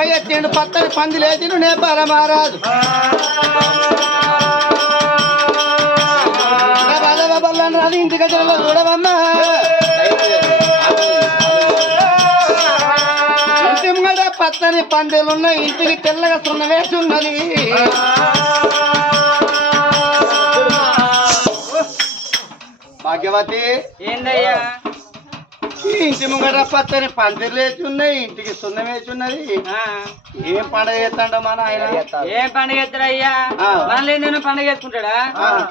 పై ఎత్తిండు పత్తని పంది లేచిండు నేపాల మహారాజు. బల్లని రాదు ఇంటి గజలలో చూడవమ్మా. ఇంటి ముంగడ పచ్చని పందిలున్న ఇంటికి తెల్లగా సున్న వేసున్నది. భాగ్యవతి. ఏందయ్యా? ఇంటి ముంగట పచ్చని పందిర్లు వేసి ఉన్నాయి ఇంటికి సున్నం వేసి ఉన్నది ఆ, ఏం పండగ చేస్తాడో మన ఆయన ఏం పండుగ చేస్తారయ్యా ఆ. మనల్ని నేను పండుగ చేసుకుంటాడా.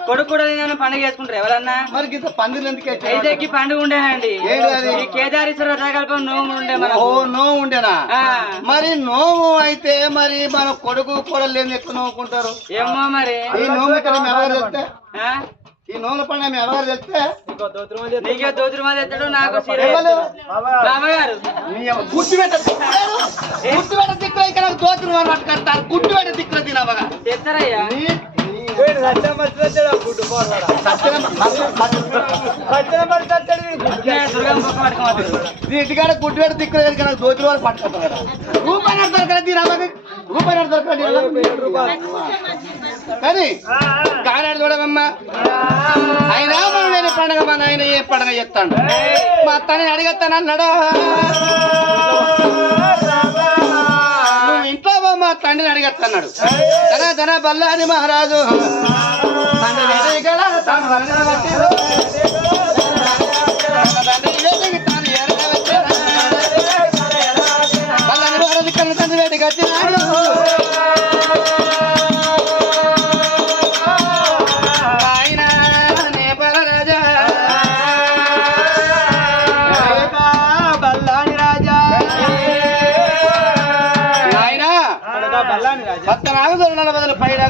కొడుకు కూడా నేను పండుగ చేసుకుంటారు ఎవరన్నా? మరి ఇంత పందిర్లు ఎందుకు? ఐదేకి పండుగ ఉండేనండి? ఈ కేదారేశ్వర రథకల్పం నోము ఉండే మన ఓ నోవు ఉండేనా? ఆ. మరి నోవు అయితే మరి మన కొడుకు కూడా లేని ఎక్కువ నవ్వుకుంటారు? ఏమో మరి. ఈ నోము ఇక్కడ ఎవరు చెప్తే ఆ? ఈ నోముల పండుగ మేము ఎవరు చెప్తే నీకే దోతురు మాది ఎత్తాడు నాకు? రామగారు అమ్మ గుడ్డు పెట్ట. గుడ్డు పెట్ట దిక్కులు ఇక్కడ వారు పట్టుకొస్తారు. గుడ్డు పెట్ట దిక్కులు తినవగా తెస్తారయ్యా. ఇంటికాడ గుడ్డు పెట్ట దిక్కులు కదా దోతులు వారు పట్టుకొస్తారు రూపాయలు దొరకదు తినవగా రూపాయలు దొరకండి కానీ కానాడు చూడవమ్మా. ఆయన మనం లేని పండగ మా నాయన ఏ పండగ చెప్తాడు? మా అత్తని అడిగేస్తాను అన్నాడు? నువ్వు ఇంట్లో పో, మా తండ్రిని అడిగేస్తాడు ధన ధన బల్లాది మహారాజు. తండ్రి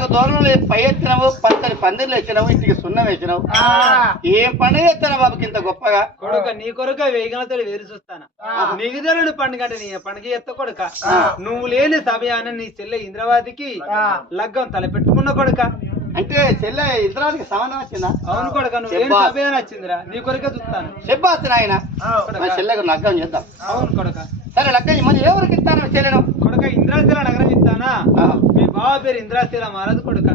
దూరంలో పై ఎత్తినవు పచ్చని పందిర్లు ఎచ్చినవు ఇంటికి సున్నం వేసినవు. ఏం పండుగ ఎత్తాను బాబుకి ఇంత గొప్పగా? కొడుక నీ కొడుక వేగనతో వేరు చూస్తాను? జరుడు పండుగ అంటే నీ పండుగ ఎత్త కొడుక. నువ్వు లేని సమయాన్ని నీ చెల్లె ఇంద్రవాదికి లగ్గం తలపెట్టుకున్న కొడుక. అంటే చెల్లె ఇతరాలకి సమానం వచ్చిందా? అవును కొడుక నువ్వు వచ్చిందిరా. నీ కొడుక చూస్తాను. చెప్పాల్సిన ఆయన మా చెల్లెకు లగ్గం చేద్దాం. అవును కొడుక. సరే లగ్గం మరి ఎవరికి ఇస్తాను చెల్లెను? కొడుక ఇంద్రాశీల నగరం ఇస్తానా ఆ. మీ బావ పేరు ఇంద్రాశీల మహారాజు కొడుక.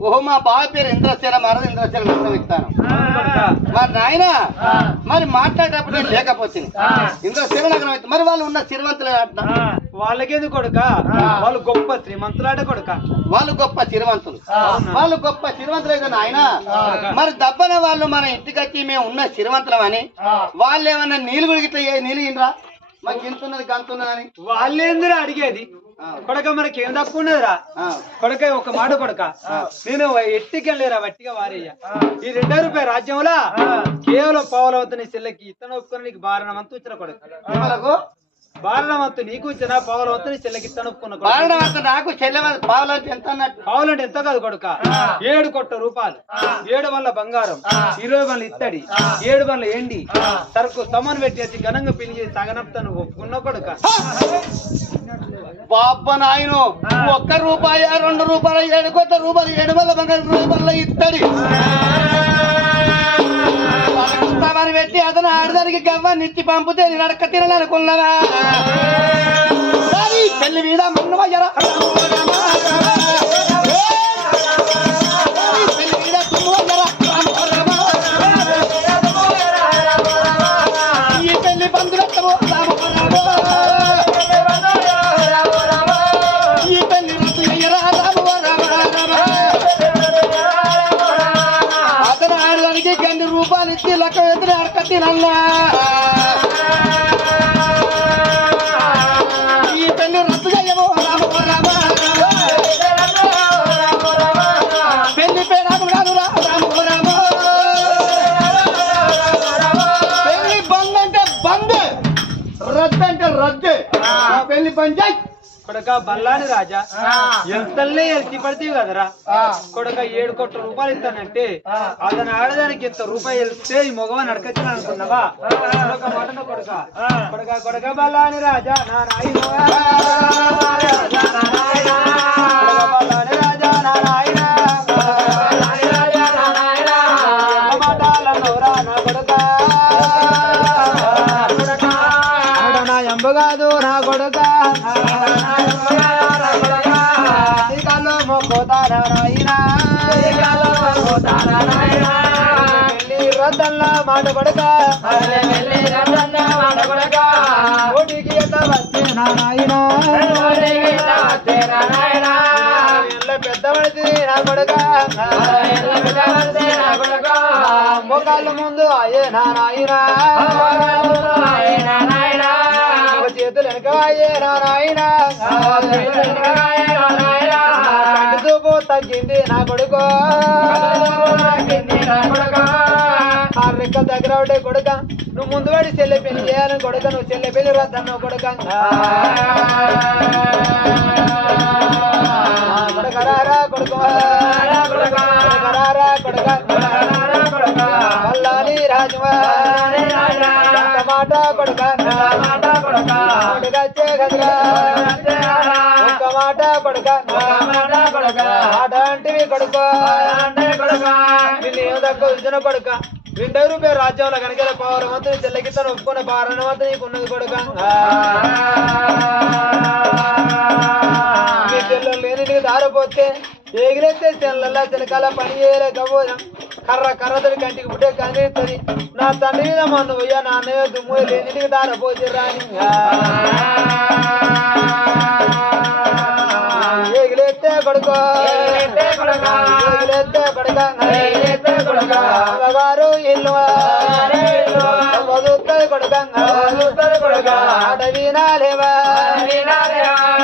ఓహో మా బావ పేరు ఇంద్రశీల మహారాజు ఇంద్రశీల ఇస్తాను కొడుక మరి నాయన మరి మాట్లాడేటప్పుడు నేను లేకపోతే ఇంద్రశీల నగరం అయితే మరి వాళ్ళు ఉన్న సిరివంతులు అంటున్నా వాళ్ళకేంది కొడుక? వాళ్ళు గొప్ప శ్రీమంతులాట కొడుక. వాళ్ళు గొప్ప చిరువంతులు. వాళ్ళు గొప్ప చిరువంతులు అయితే ఆయన మరి దబ్బన వాళ్ళు మన ఇంటికి వచ్చి మేము ఉన్న చిరువంతులం అని వాళ్ళు ఏమన్నా నీళ్ళు గుడిగిట్లా నీళ్ళు ఇనరా మాకు ఇంతున్నది గంతున్నదని వాళ్ళేందిరా అడిగేది. కొడక మనకి ఏం తక్కువ ఉన్నదిరా. కొడక ఒక మాట కొడక. నేను ఎట్టికెళ్ళలేరా వట్టిగా వారయ్య. ఈ రెండో రూపాయ రాజ్యంలో కేవలం పావులవతని చెల్లెకి ఇతను ఒప్పుకొని నీకు బారణమంతు ఇచ్చిన కొడుక. బారణమంతు నీకు ఇచ్చిన పావులవతని చెల్లెకి ఇతను ఒప్పుకున్న కొడుక. బాగా అంత నాకు చెల్లె పావులంటే ఎంత అన్నట్టు పావులంటే ఎంత కాదు కొడుక? ఏడు కొట్ట రూపాయలు. ఏడు వల్ల బంగారం. ఇరవై వల్ల ఇత్తడి. ఏడు వల్ల ఎండి సరుకు సమాన్ పెట్టి వచ్చి ఘనంగా పిలిచి సగనప్తను ఒప్పుకున్న కొడుక. బాబ్బ నాయను ఒక్క రూపాయ రెండు రూపాయలు ఏడు కోట్ల రూపాయలు ఏడు వందల బంగారు రూపాయలు ఇత్తడి. పవన్ పెట్టి అతను ఆడదానికి గవ్వ నిచ్చి పంపితే నడక అడక్క పెళ్ళి పంచాయత్ కొడక బల్లాని రాజా ఎంతల్లే ఎల్చి పడితే కదరా. కొడక ఏడు కోట్ల రూపాయలు ఇస్తానంటే అతను ఆడదానికి ఎంత రూపాయి వెళ్తే ఈ మగవ నడకొచ్చిన అనుకున్నావా? కొడక మాటను కొడక. కొడక కొడక బల్లాని రాజా నా బల్లాని నా మాట కొడక ఓటికి ఎంత వచ్చే పెద్ద నా కొడక ముందు అయ్యే నారాయణ. చేతులు చూపు తగ్గింది నా కొడుకు. ఆ రెక్క దగ్గర ఒకటే కొడుక నువ్వు ముందు వాడి చెల్లె పెళ్ళి చేయాలని కొడుక నువ్వు చెల్లె పెళ్ళి రద్దన్నావు కొడుక. కొడుకరారా కొడుకు కొడుకరారా కొడుక. మల్లాలి రాజువా. మాట కొడుక. ఒక్క మాట కొడుక మాట అంటివి కొడుకు. నిన్ను తక్కువ ఇచ్చిన కొడుక రెండో రూపాయ రాజ్యంలో కనుక పౌరవంతుని చెల్లెకితను ఒప్పుకున్న పారణవంతు నీకు ఉన్నది కొడుక. నీ చెల్లెలు లేని నీకు దారపోతే ఎగిరెత్తే చెల్లెల్లా చిలకాల పని చేయలేకపోయాం కర్ర కర్రతడి కంటికి పుట్టే కనిపిస్తుంది నా తండ్రి మన్ను పోయా నా అన్నయ్య దుమ్ము లేని నీకు దారపోతే రాని ఎగిరెత్తే కొడుకో. ఎగిరెత్తే కొడుక. అమ్మగారు ఇల్లు వదులుతుంది కొడుక అడవినా లేవా. లేకిడి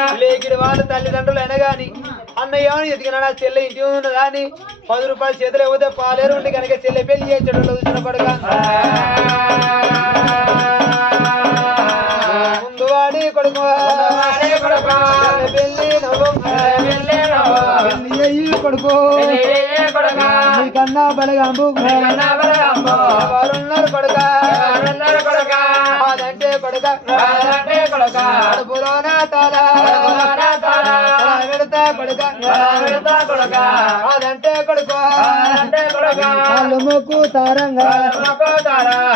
వాళ్ళ తల్లిదండ్రులు అయినా గాని అన్నయ్య ఎదిగినా నా చెల్లె ఇంటి ఉన్నదా అని పది రూపాయలు చేతులు ఇవ్వతే పాలేరు ఉండి కనుక చెల్లె పెళ్ళి చేసేటోళ్ళు చూసిన పడక ముందు వాడి కొడుకు కొడుకు. నీకన్నా బలగంబు ఎవరున్నారు కొడుక. అదంటే కొడుక. కడుపులోన తల పెడతా కొడుక. అదంటే కొడుకు. వాళ్ళు మొక్కు తారంగా.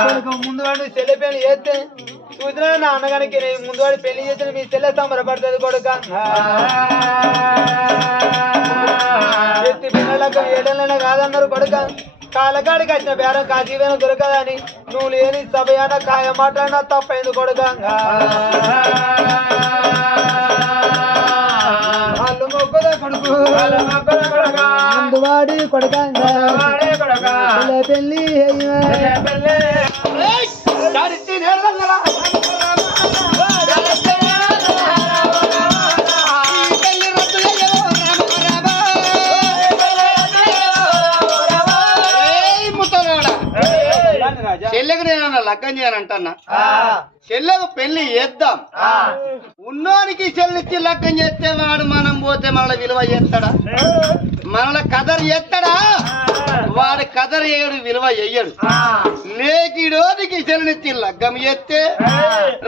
కొడుకు ముందు వాడు చెల్లె పెళ్ళి చేస్తే చూసిన నాన్నగానికి నేను ముందు వాడు పెళ్ళి చేసిన మీ చెల్లె సంబరపడుతుంది కొడుక. పిల్లలకు ఏడలైనా కాదన్నారు కొడుక కాలకాడికి వచ్చిన బేరం కాజీవేన దొరకదని. నువ్వు లేని సభయాన కాయ మాట్లాడినా తప్పైంది కొడుక. వాళ్ళు మొక్కుదా కొడుకు. ముందువాడి లగ్గం చేయనంటన్నా చెల్లెకు పెళ్ళి చేద్దాం. ఉన్నోనికి చెల్లిచ్చి లగ్గం చేస్తే వాడు మనం పోతే మన విలువ చేస్తాడా? మన కదర్ చేస్తాడా వాడు కదర్ చేయడు విలువ చెయ్యడు లేకిడోనికి చెల్లిచ్చి లగ్గం చేస్తే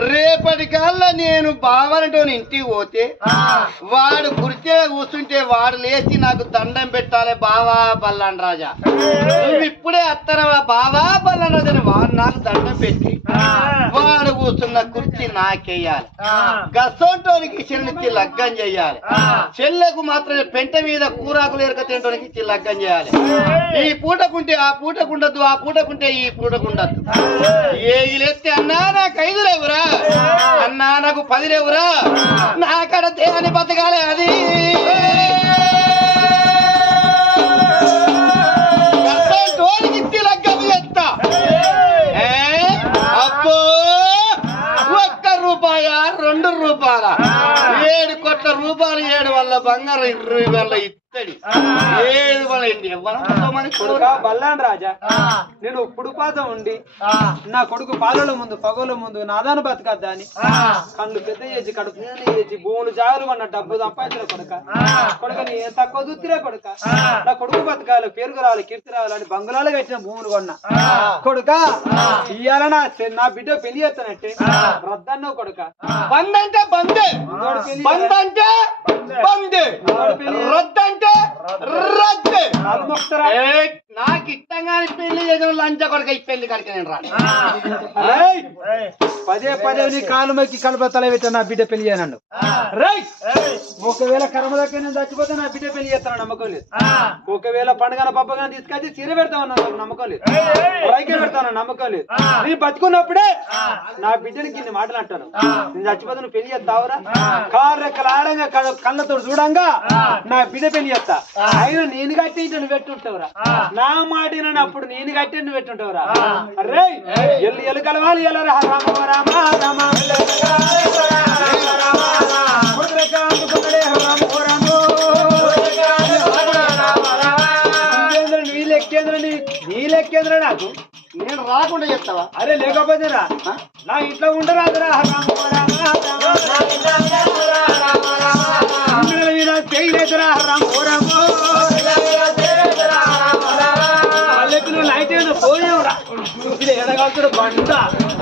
రేపటి కల్లా నేను బావనటోని ఇంటికి పోతే వాడు కుర్చీలో కూర్చుంటే వాడు లేచి నాకు దండం పెట్టాలి బావా బల్లాన్ రాజా. నువ్వు ఇప్పుడే అత్తరవా బావా బల్లాన్ రాజా అని వాడు నాకు దండం పెట్టి వాడు కూర్చున్న కుర్చీ నాకేయాలి గసోంటోనికి చెల్లిచ్చి లగ్గం చెయ్యాలి చెల్లెకు మాత్రమే పెంట మీద కూరాకులు ఎరక తినడానికి లగ్గం చేయాలి. ఈ పూటకుంటే ఆ పూటకుండద్దు ఆ పూటకుంటే ఈ పూటకుండద్దు ఏగిలెత్తే అన్నా నాకు ఐదు లేవురా. అన్నా నాకు పది లేవురా. నాకడ దేని బతకాలి అది. ఏ? అబ్బో! ఒక్క రూపాయ? రెండు రూపాయల? ఏడు కోట్ల రూపాయలు ఏడు వల్ల బంగారం ఇరవై వేల ఇత్తడి ఏది మన బల్లాన్ రాజా. నేను ఇప్పుడు పాత ఉండి నా కొడుకు పాలల ముందు పగల ముందు నాదాను బతకద్దా అని కళ్ళు పెద్ద చేసి కడుపు చేసి భూములు జాగులు కొన్న డబ్బు సంపాదించిన కొడుక. కొడుక నీ తక్కువ చూస్తురా కొడుక. నా కొడుకు బతకాలి పేరుకు రావాలి కీర్తి రావాలి అని బంగుళాలు కట్టిన భూములు కొన్నా. కొడుక ఇయ్యాల నా బిడ్డ పెళ్ళి చేస్తానంటే రద్దన్నో కొడుక. బందంటే బందే. బందంటే బందే. రద్దంటే రద్దే. నాకు ఇష్టంగాని పెళ్ళి చేసిన లంచ కొడుక ఈ పెళ్ళి కడికి నేను రాను! పదే పదే నీ కాలు మొక్కి కలుప తల పెట్ట నా బిడ్డ పెళ్ళి చేయనండు రైట్ ఒకవేళ కర్మ దగ్గర నేను చచ్చిపోతే నా బిడ్డ పెళ్ళి చేస్తాను నమ్మకం లేదు. ఒకవేళ పండుగ పబ్బగా తీసుకొచ్చి చీర పెడతామన్నా నాకు నమ్మకం లేదు. రైకే పెడతాను నమ్మకం లేదు. నీ బతుకున్నప్పుడే నా బిడ్డనికి ఇన్ని మాటలు అంటాను. నేను చచ్చిపోతే నువ్వు పెళ్ళి చేస్తావురా? కారు రెక్కలు ఆడంగా కళ్ళ- కళ్ళతో చూడంగా నా బిడ్డ పెళ్ళి చేస్తా. అయినా నేను కట్టి నువ్వు పెట్టుంటావురా. నా మాట అప్పుడు నేను కట్టి నువ్వు పెట్టుంటావురా అరే ఎల్లు ఎల్లు కలవాలి ఎల్ల రామ నీ లెక్కేంద్ర నాకు నేను రాకుండా చెప్తావా అరే లేకపోతే రా నా ఇంట్లో ఉండరాదురా చేయలేదురా రామ రామ ఇది ఎడగలుగుతాడు బండ.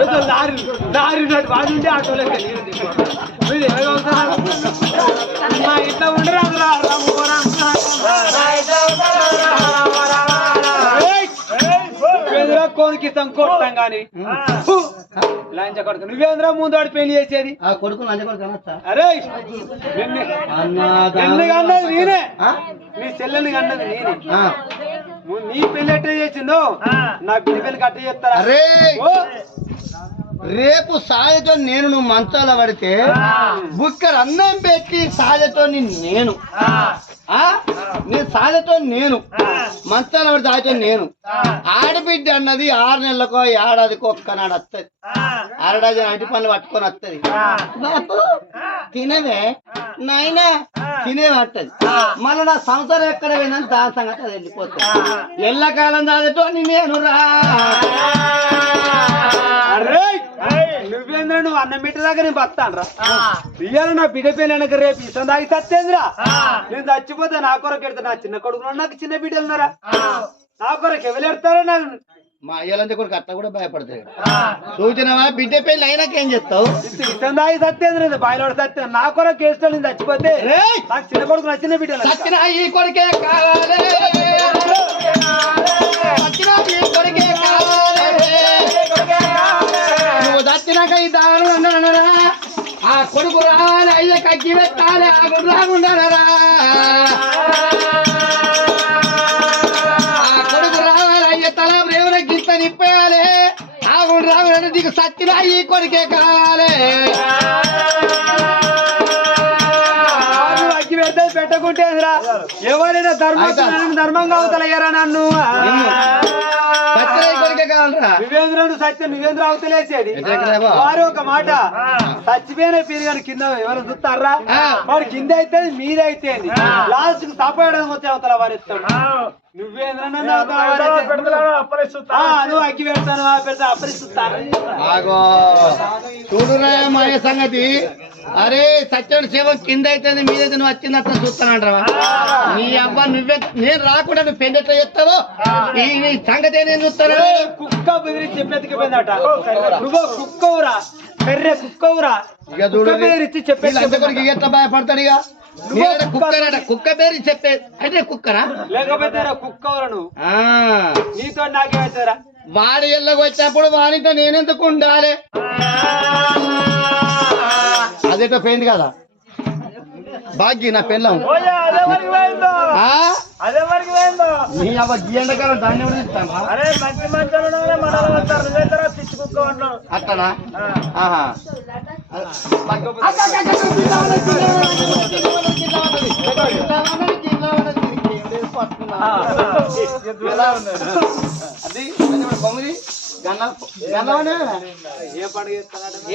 ఏదో లారీ లారీ నటు వాడు ఉంటే ఆటోలోకి నీరు తీసుకుంటాడు వీడు ఎడగలుగుతాడు మా ఇంట్లో నువ్వేంద్రా కోనికిస్తాం కొట్టాం గాని? లంచ కొడుకు. నువ్వేంద్రా ముందు వాడు పెళ్ళి చేసేది? ఆ కొడుకు లంచ కొడుకు అనొచ్చా? అరే నిన్ను నిన్ను కన్నది నేనే. నీ చెల్లెని కన్నది నేనే. నీ పెళ్ళి ఎట్ట చేసిందో నా బిడ్డ పెళ్ళి కట్ట చేస్తారా? అరే! రేపు సాయతో నేను నువ్వు మంచాల పడితే బుక్కర్ అన్నం పెట్టి సాయతో నేను. ఆ. నీ సాయతో నేను. మంచాల సాయతో నేను. ఆడబిడ్డ అన్నది ఆరు నెలలకో ఏడాదికో ఒక్కనాడు వస్తుంది అరడజన్ అరటి పనులు పట్టుకొని వస్తుంది బాపు తినవే? నాయనా తినే పట్టది మళ్ళీ నా సంసారం ఎక్కడ పోయినా దాని సంగతి అది వెళ్ళిపోతుంది. ఎల్లకాలం దానితో నేను రా. అరే! నువ్వేంద్రా నువ్వు అన్నం పెట్టేదాకా నేను బతాను రా ఇయ్యాల నా బిడ్డ పెళ్ళి వెనక రేపు ఇష్టం దాగి సత్యేంద్రా నేను చచ్చిపోతే నా కొరకు ఎడతా నా చిన్న కొడుకులు నాకు చిన్న బిడ్డలు ఉన్నారా? నా కొరకు ఎవరు నాకు మా అయ్యలంతా కూడా అట్లా కూడా భయపడతాయి సూచనవా బిడ్డ పెళ్ళి అయినాక ఏం చెప్తావు ఇష్టం దాగి సత్యేంద్ర బాయిలోడు సత్యం. నా కొరకు వేస్తాడు నేను చచ్చిపోతే! నాకు చిన్న కొడుకు నచ్చిన బిడ్డలు సచ్చిన ఈ కొడుకే కావాలి. సచ్చిన ఈ కొడుకే కావాలి. నువ్వు ఈ దారు అన్నానరా ఆ కొడుకు రాని అయ్యే కగ్గి పెట్టాలి ఆ రాకుండా ఆ కొడుకు రావాలి అయ్యే తల రేవున గింత నిప్పేయాలి ఆగుడు రావాలంటే నీకు సచ్చిన ఈ కొడుకే కావాలి పెట్టకుంటేదిరా ఎవరైనా ధర్మం ధర్మంగా అవుతలయ్యారా నన్ను? నువ్వేంద్రుడు సత్యం నువ్వేంద్ర అవతలేసేది? వారు ఒక మాట. చచ్చిపోయిన పీరుగాని కింద ఎవరు చూస్తారా. వాడు కింద అయితే మీద అయితే లాస్ట్కు తప్పడం వచ్చే అవతల వారిస్తాడు చూడురా మాయ సంగతి? అరే సత్యుడు శివ కింద అయితే మీద నువ్వు వచ్చిందట్లా చూస్తానంటావా నీ అబ్బా నువ్వే నేను రాకుండా నువ్వు పెళ్ళి ఎట్లా చెప్తావు ఈ నీ సంగతి నేను చూస్తాను? కుక్క బెదిరించి చెప్పెత్తుకుపోయిందట నువ్వు కుక్కవురా? కర్రె కుక్కవురా? ఇక చూడు చెప్పేది ఎట్లా భయపడతాడు ఇక? కుక్కరాట కుక్క పేరు చెప్పే అయితే కుక్కరా? లేకపోతే కుక్కవురా నువ్వు ఆ. నీతో నాకేమవుతారా వాడి ఇళ్ళకి వచ్చినప్పుడు వాడితో నేనెందుకు ఉండాలి? అదేటో పోయింది కదా? భాగ్య నా పెళ్ళం. నీ గీ ఎండకాలం దాన్ని ఆహా. అది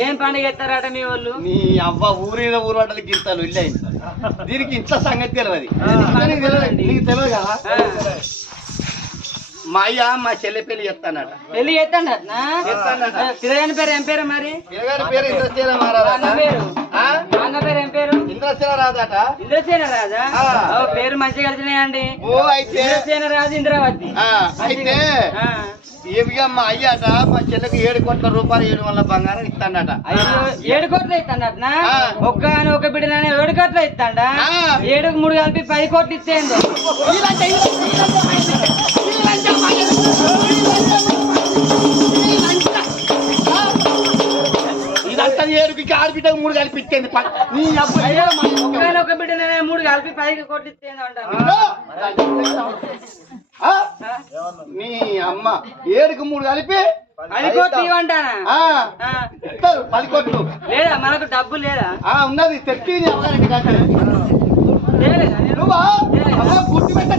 ఏం పండుగ ఎత్తారట మీ వాళ్ళు? నీ అవ్వ ఊరిన ఊరు పడ్డది గింతలు ఇల్లే. దీనికి ఇంత సంగతి తెలియదు నీకు తెలియదు? కదా. మా అయ్య మా చెల్లె పెళ్ళి చెప్తానట పెళ్ళి చేస్తాడట. పిల్లగాని పేరు ఏం పేరు మరి? పేరు మారాదట పేరు? ఏం పేరు? ఇంద్రసేన రాజా? పేరు మంచిగా కలిసినాయండి. ఓ అయితే ఇంద్రసేన రాజు ఇంద్రావతి. అయితే ఆ. ఏమిగా మా అయ్యాట మా చెల్లెకి ఏడు కోట్ల రూపాయలు ఏడు వందల బంగారం ఇస్తాడట ఏడు కోట్లు ఇస్తాడట. ఒక్క అని ఒక బిడ్డనని ఏడు కోట్లు ఇస్తాడా. ఏడుకు మూడు కలిపి పది కోట్లు ఇచ్చేయండి. ఇదంతా ఏడుకి ఆడబిడ్డకు మూడు కలిపి ఇచ్చేది నీ అబ్బాయి ఒక బిడ్డనని మూడు కలిపి అంట ఆ? నీ అమ్మ ఏడుకు మూడు కలిపి. ఇస్తారు పది కోట్లు. లేదా మనకు డబ్బు లేదా? ఆ ఉన్నది నేను? నువ్వా? గుడ్డు పెట్ట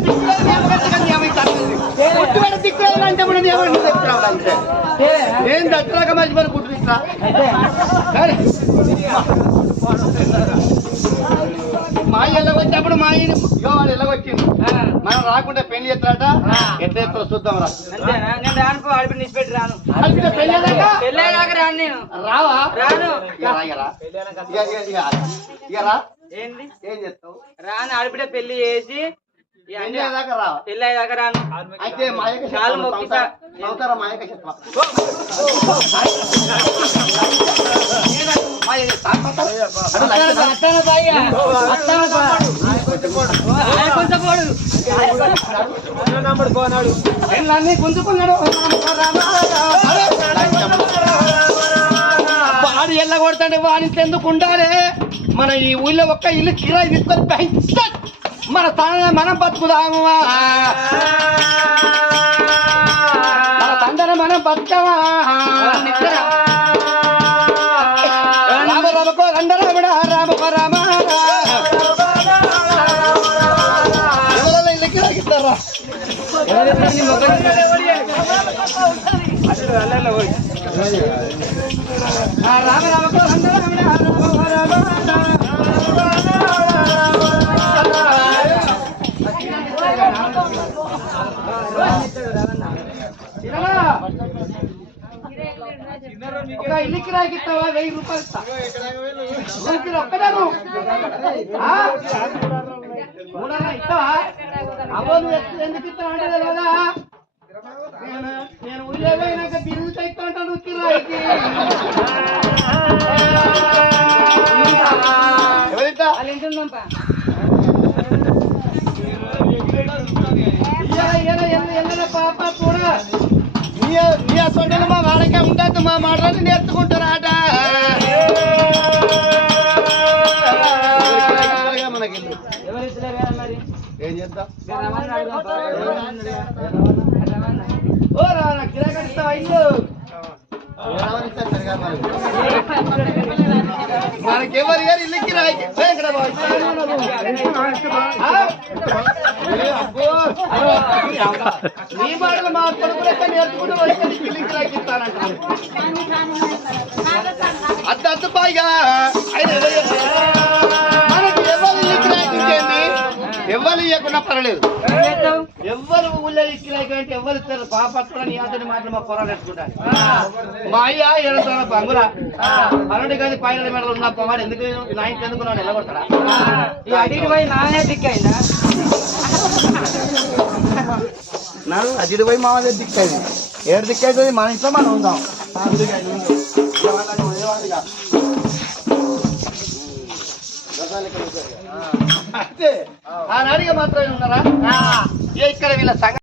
గుడ్డు పెట్ట దిక్కులేదు అంటే ఇప్పుడు నీ అమ్మకి నువ్వు అంతే చేయలేదా? నేను దట్టరాక మర్చిపోయిన గుడ్డు తీసుకురా అయితే సరే. మా అయ్య ఎలాగొచ్చినప్పుడు మా అయ్యని ఇగో వాడు ఎలాగొచ్చింది ఆ. మనం రాకుండా పెళ్ళి చేస్తారట ఎట్లా చేస్తారో చూద్దాం రా. రావా? రాను. ఇక రా, ఏం చేస్తావు రాను ఆడిపిడే పెళ్ళి చేసి అయ్యేదాకా రావా? రాను. అయితే మా యొక్క చాలు మొక్కిసా. అవుతారా మా యొక్క వాడు ఎల్ల కొడతాడు వాడిని ఎందుకు ఉండాలి మన ఈ ఊళ్ళో ఒక్క ఇల్లు కిరాయి తీసుకొని పెంచ. మన తన మనం బతుకుదాము మన తండ్రి మనం బతుకమా. నిద్ర. రామ. రామకో రండ రామకో రామ రామ రామకో రండ రామ రామ. వెయ్యి రూపాయలు ఇస్తా ఊరికి మూడన్నా ఇస్తావా అవ్వ నువ్వు ఎందుకు ఇస్తావు అంటే తెలియదా నేను నేను ఊళ్ళో బిల్లు తెస్తా ఉంటాను కిరాయికి పాప చూడ నీ నీ అసలు మా వాళ్ళకే ఉండద్దు మా మాటలు నేర్చుకుంటారాట మనకి మనకి గారు ఇక్కడ నీ మాటలు మా కొడుకు నేర్చుకుంటూ వస్తే నీకు ఇల్లు అద్దు అద్దు పర్వాలేదు? ఎవ్వరు ఊళ్ళో ఇచ్చినాయి అంటే ఎవరు ఇస్తారు? పాపత్తుడ నీ అతని మాటలు మా పొరాలు పెట్టుకుంటారు మా అయ్య ఏడుతున్న బంగుల. పన్నెండు గది పైన మెడలు ఉన్న పవాడు ఎందుకు నా ఇంటి ఎందుకు నన్ను నిలబడతాడా? ఈ అడిగి పోయి నానే దిక్కైందా నాడు అజిడి పోయి మామ దిక్కైంది ఏడు దిక్కైతుంది మన ఇంట్లో మనం ఉందాం. అయితే ఆ నాడిగా మాత్రమే ఉన్నారా? ఇక్కడ వీళ్ళ సంఘ